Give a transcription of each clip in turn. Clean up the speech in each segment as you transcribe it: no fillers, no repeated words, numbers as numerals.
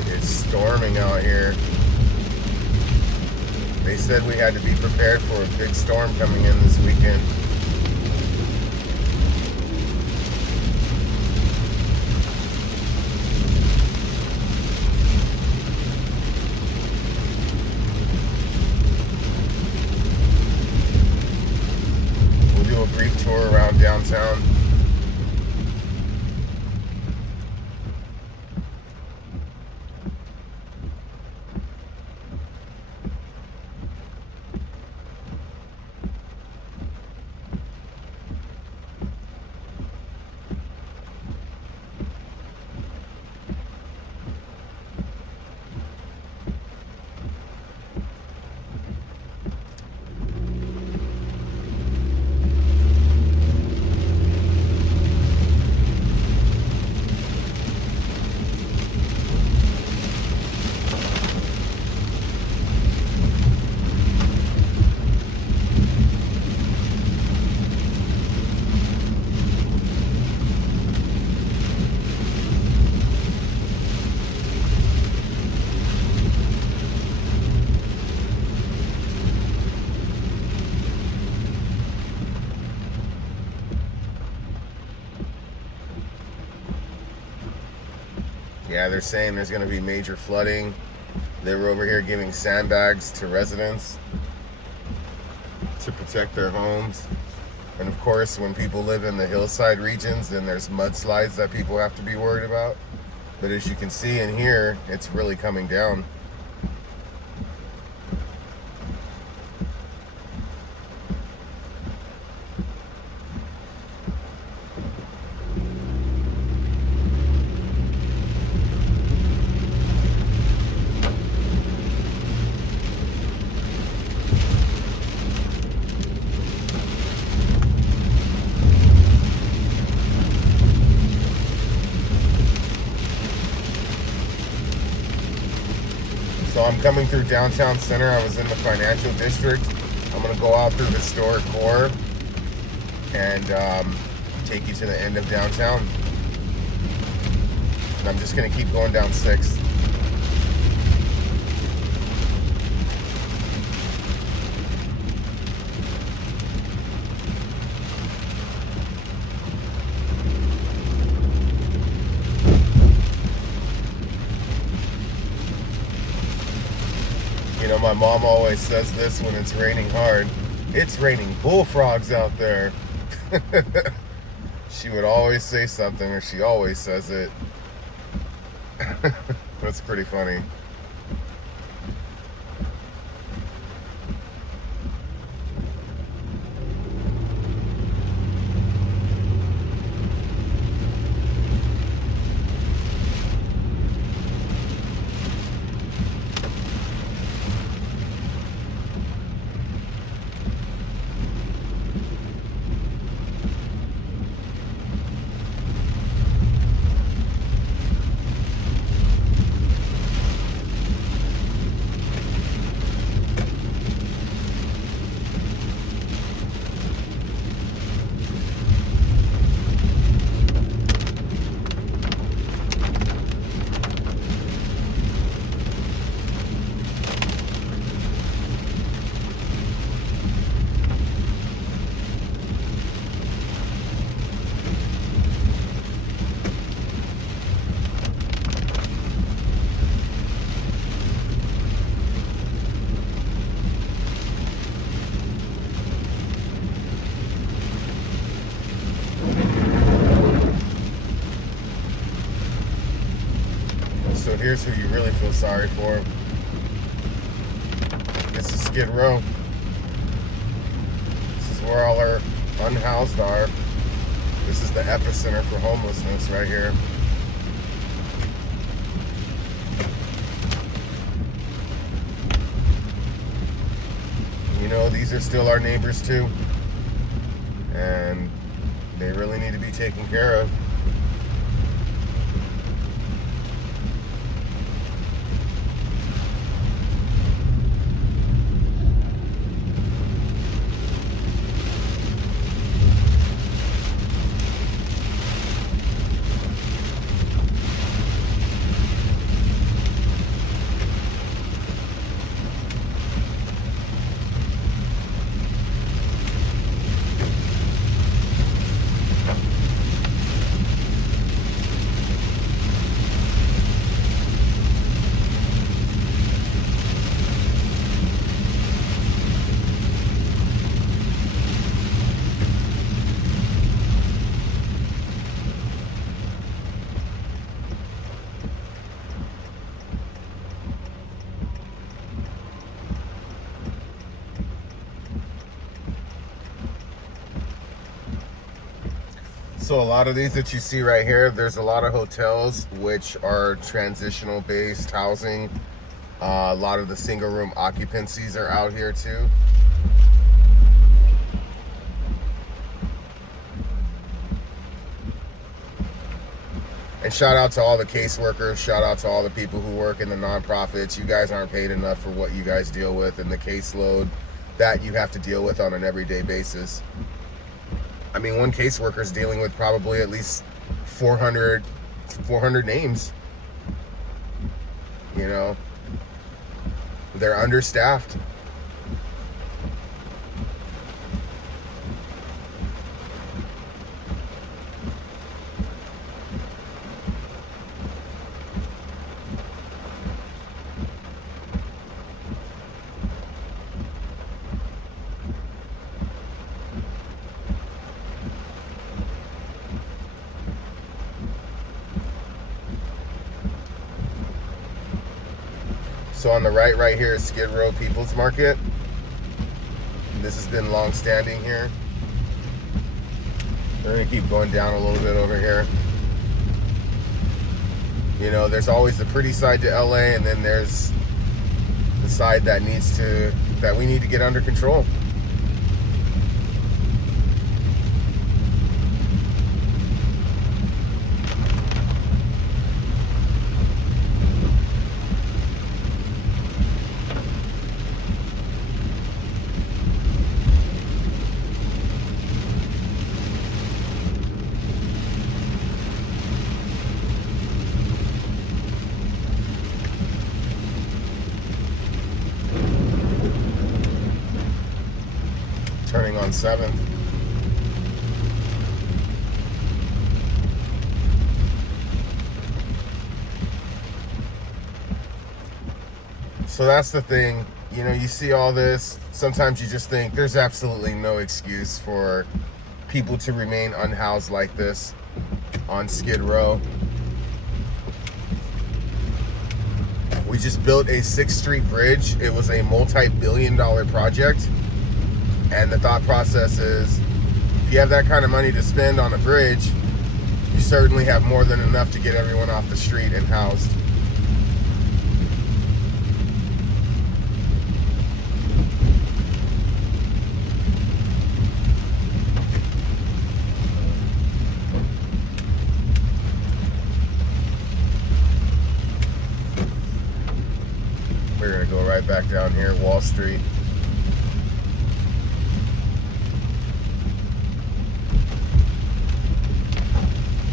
It is storming out here. They said we had to be prepared for a big storm coming in this weekend. We'll do a brief tour around downtown. Yeah, they're saying there's going to be major flooding. They were over here giving sandbags to residents to protect their homes. And of course, when people live in the hillside regions, then there's mudslides that people have to be worried about. But as you can see in here, it's really coming down. So I'm coming through downtown center. I was in the financial district. I'm going to go out through historic core and take you to the end of downtown. And I'm just going to keep going down 6. You know, my mom always says this when it's raining hard. It's raining bullfrogs out there. She would always say something, or she always says it. That's pretty funny. So here's who you really feel sorry for. This is Skid Row. This is where all our unhoused are. This is the epicenter for homelessness right here. You know, these are still our neighbors too. And they really need to be taken care of. So a lot of these that you see right here, there's a lot of hotels which are transitional based housing. A lot of the single room occupancies are out here too. And shout out to all the caseworkers, shout out to all the people who work in the nonprofits. You guys aren't paid enough for what you guys deal with and the caseload that you have to deal with on an everyday basis. I mean, one caseworker is dealing with probably at least 400 names. You know, they're understaffed. So on the right here is Skid Row People's Market. This has been long standing here. I'm gonna keep going down a little bit over here. You know, there's always the pretty side to LA, and then there's the side that we need to get under control. Turning on 7th. So that's the thing, you know, you see all this, sometimes you just think there's absolutely no excuse for people to remain unhoused like this on Skid Row. We just built a 6th Street bridge. It was a multi-billion-dollar project. And the thought process is, if you have that kind of money to spend on a bridge, you certainly have more than enough to get everyone off the street and housed. We're gonna go right back down here, Wall Street.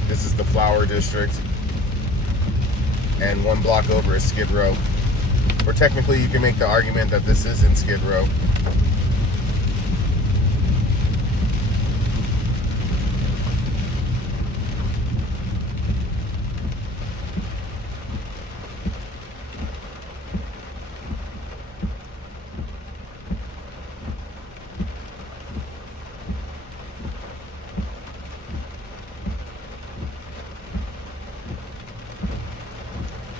This is the Flower District, and 1 block over is Skid Row. Or technically you can make the argument that this isn't Skid Row.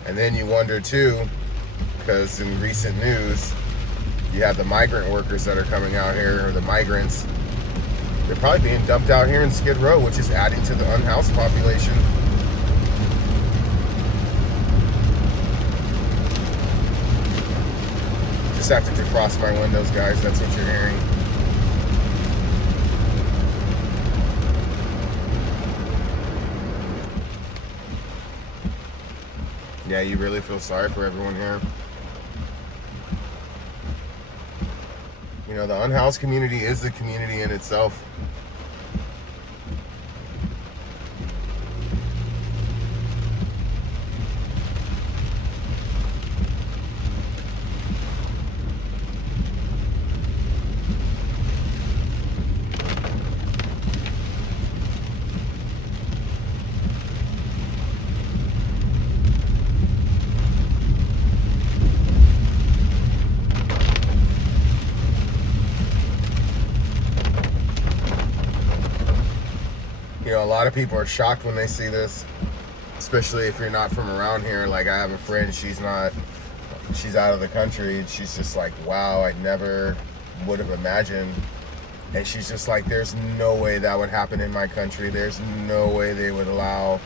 And then you wonder too, because in recent news, you have the migrant workers that are coming out here, or the migrants. They're probably being dumped out here in Skid Row, which is adding to the unhoused population. Just have to defrost my windows, guys. That's what you're hearing. Yeah, you really feel sorry for everyone here. You know, the unhoused community is a community in itself. You know, a lot of people are shocked when they see this, especially if you're not from around here. Like, I have a friend, she's out of the country, and she's just like, wow, I never would have imagined And she's just like, there's no way that would happen in my country. There's no way they would allow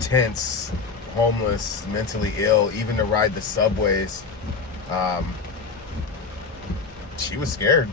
tents, homeless, mentally ill, even to ride the subways. She was scared.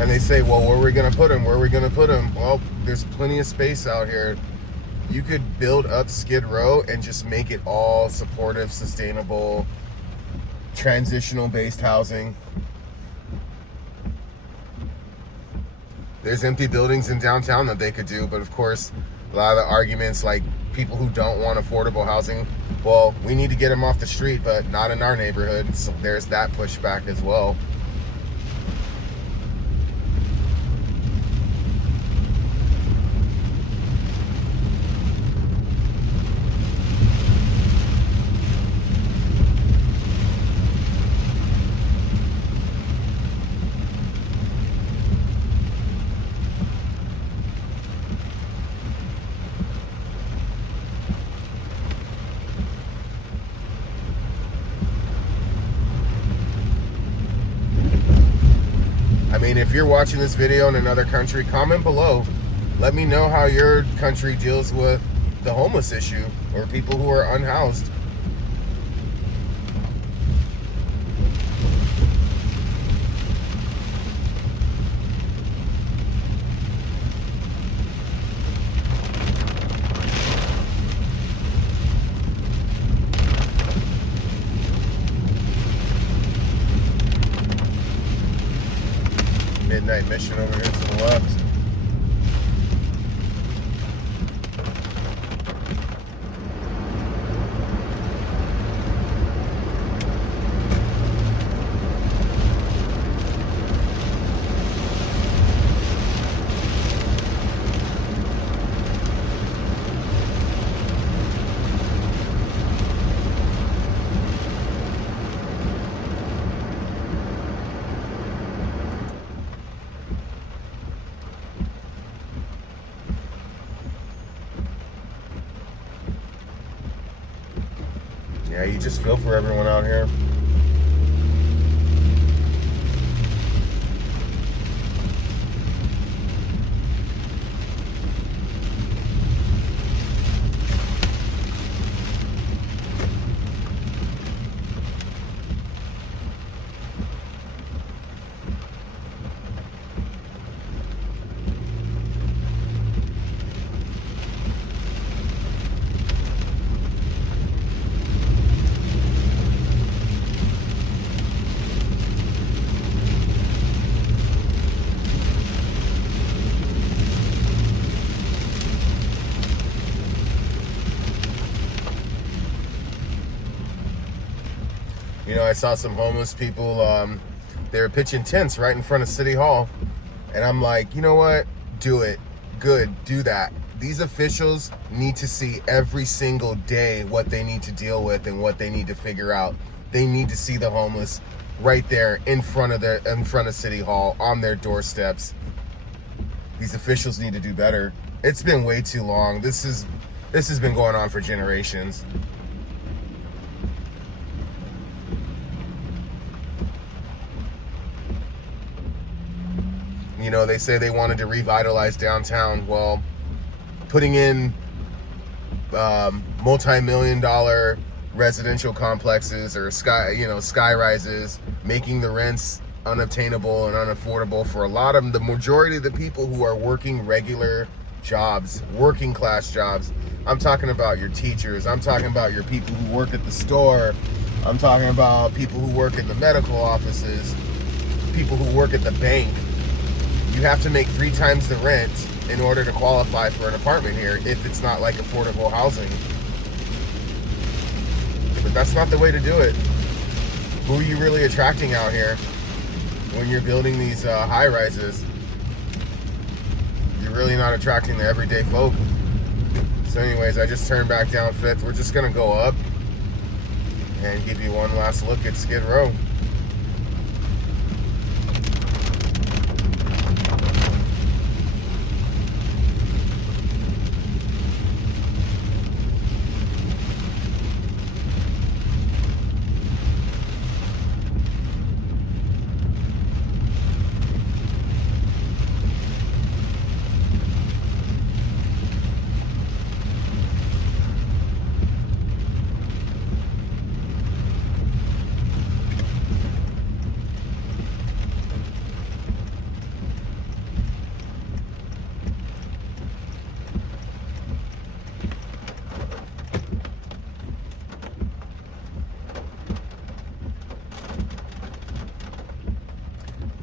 And they say, well, where are we going to put them? Where are we going to put them? Well, there's plenty of space out here. You could build up Skid Row and just make it all supportive, sustainable, transitional based housing. There's empty buildings in downtown that they could do, but of course, a lot of the arguments, like people who don't want affordable housing, well, we need to get them off the street, but not in our neighborhood. So there's that pushback as well. I mean, if you're watching this video in another country, comment below. Let me know how your country deals with the homeless issue or people who are unhoused. Midnight Mission over here to the left. Yeah, you just feel for everyone out here. You know, I saw some homeless people, they were pitching tents right in front of City Hall. And I'm like, you know what? Do it. Good. Do that. These officials need to see every single day what they need to deal with and what they need to figure out. They need to see the homeless right there in front of City Hall on their doorsteps. These officials need to do better. It's been way too long. This has been going on for generations. You know, they say they wanted to revitalize downtown. Well, putting in multi-million-dollar residential complexes or sky rises, making the rents unobtainable and unaffordable for a lot of them, the majority of the people who are working regular jobs, working class jobs. I'm talking about your teachers. I'm talking about your people who work at the store. I'm talking about people who work in the medical offices, people who work at the bank. You have to make 3 times the rent in order to qualify for an apartment here if it's not like affordable housing. that's not the way to do it. Who are you really attracting out here when you're building these high rises? You're really not attracting the everyday folk. So anyways, I just turned back down 5th. We're just gonna go up and give you one last look at Skid Row.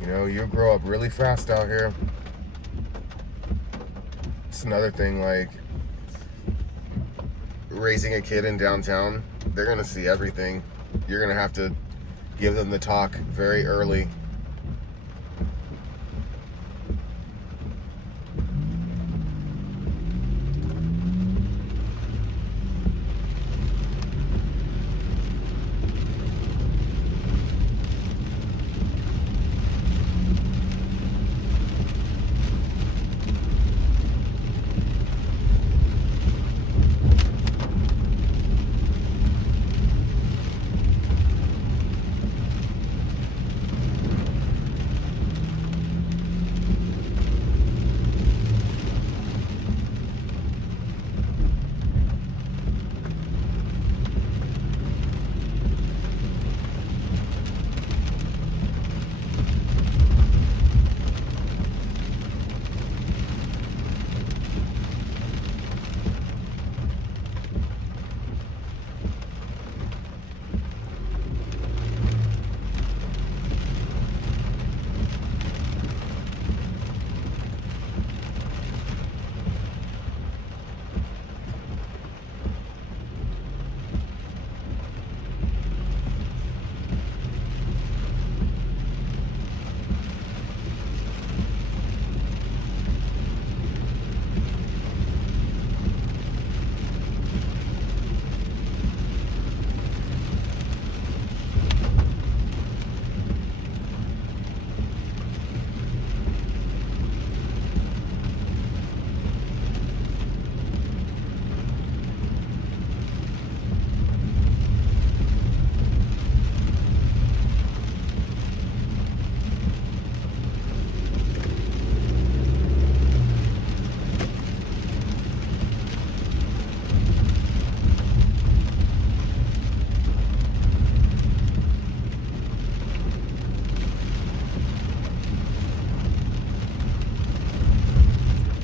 You know, you'll grow up really fast out here. It's another thing, like raising a kid in downtown, they're gonna see everything. You're gonna have to give them the talk very early.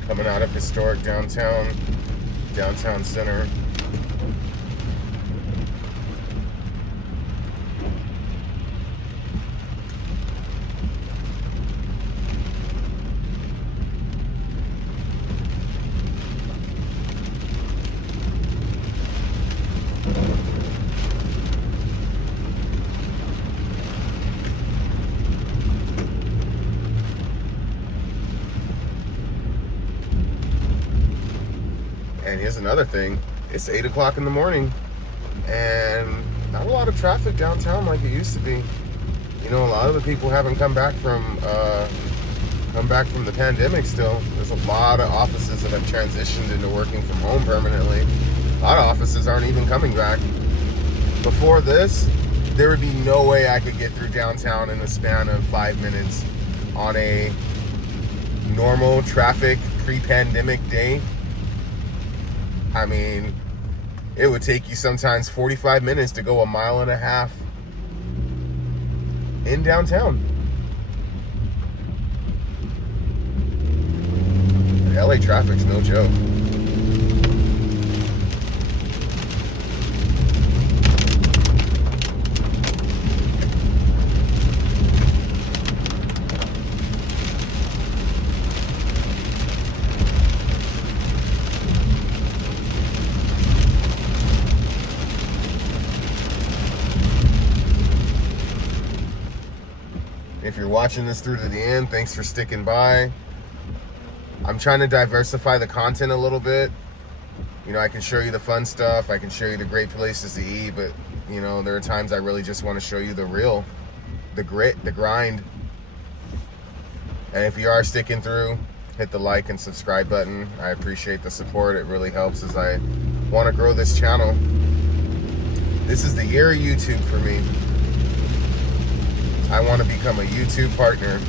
Coming out of historic downtown center. And here's another thing, it's 8 o'clock in the morning and not a lot of traffic downtown like it used to be. You know, a lot of the people haven't come back from the pandemic still. There's a lot of offices that have transitioned into working from home permanently. A lot of offices aren't even coming back. Before this, there would be no way I could get through downtown in the span of 5 minutes on a normal traffic pre-pandemic day. I mean, it would take you sometimes 45 minutes to go 1.5 miles in downtown. LA traffic's no joke. If you're watching this through to the end, thanks for sticking by. I'm trying to diversify the content a little bit. You know, I can show you the fun stuff, I can show you the great places to eat, but you know, there are times I really just want to show you the real, the grit, the grind. And if you are sticking through, hit the like and subscribe button. I appreciate the support. It really helps as I want to grow this channel. This is the year of YouTube for me. I want to become a YouTube partner.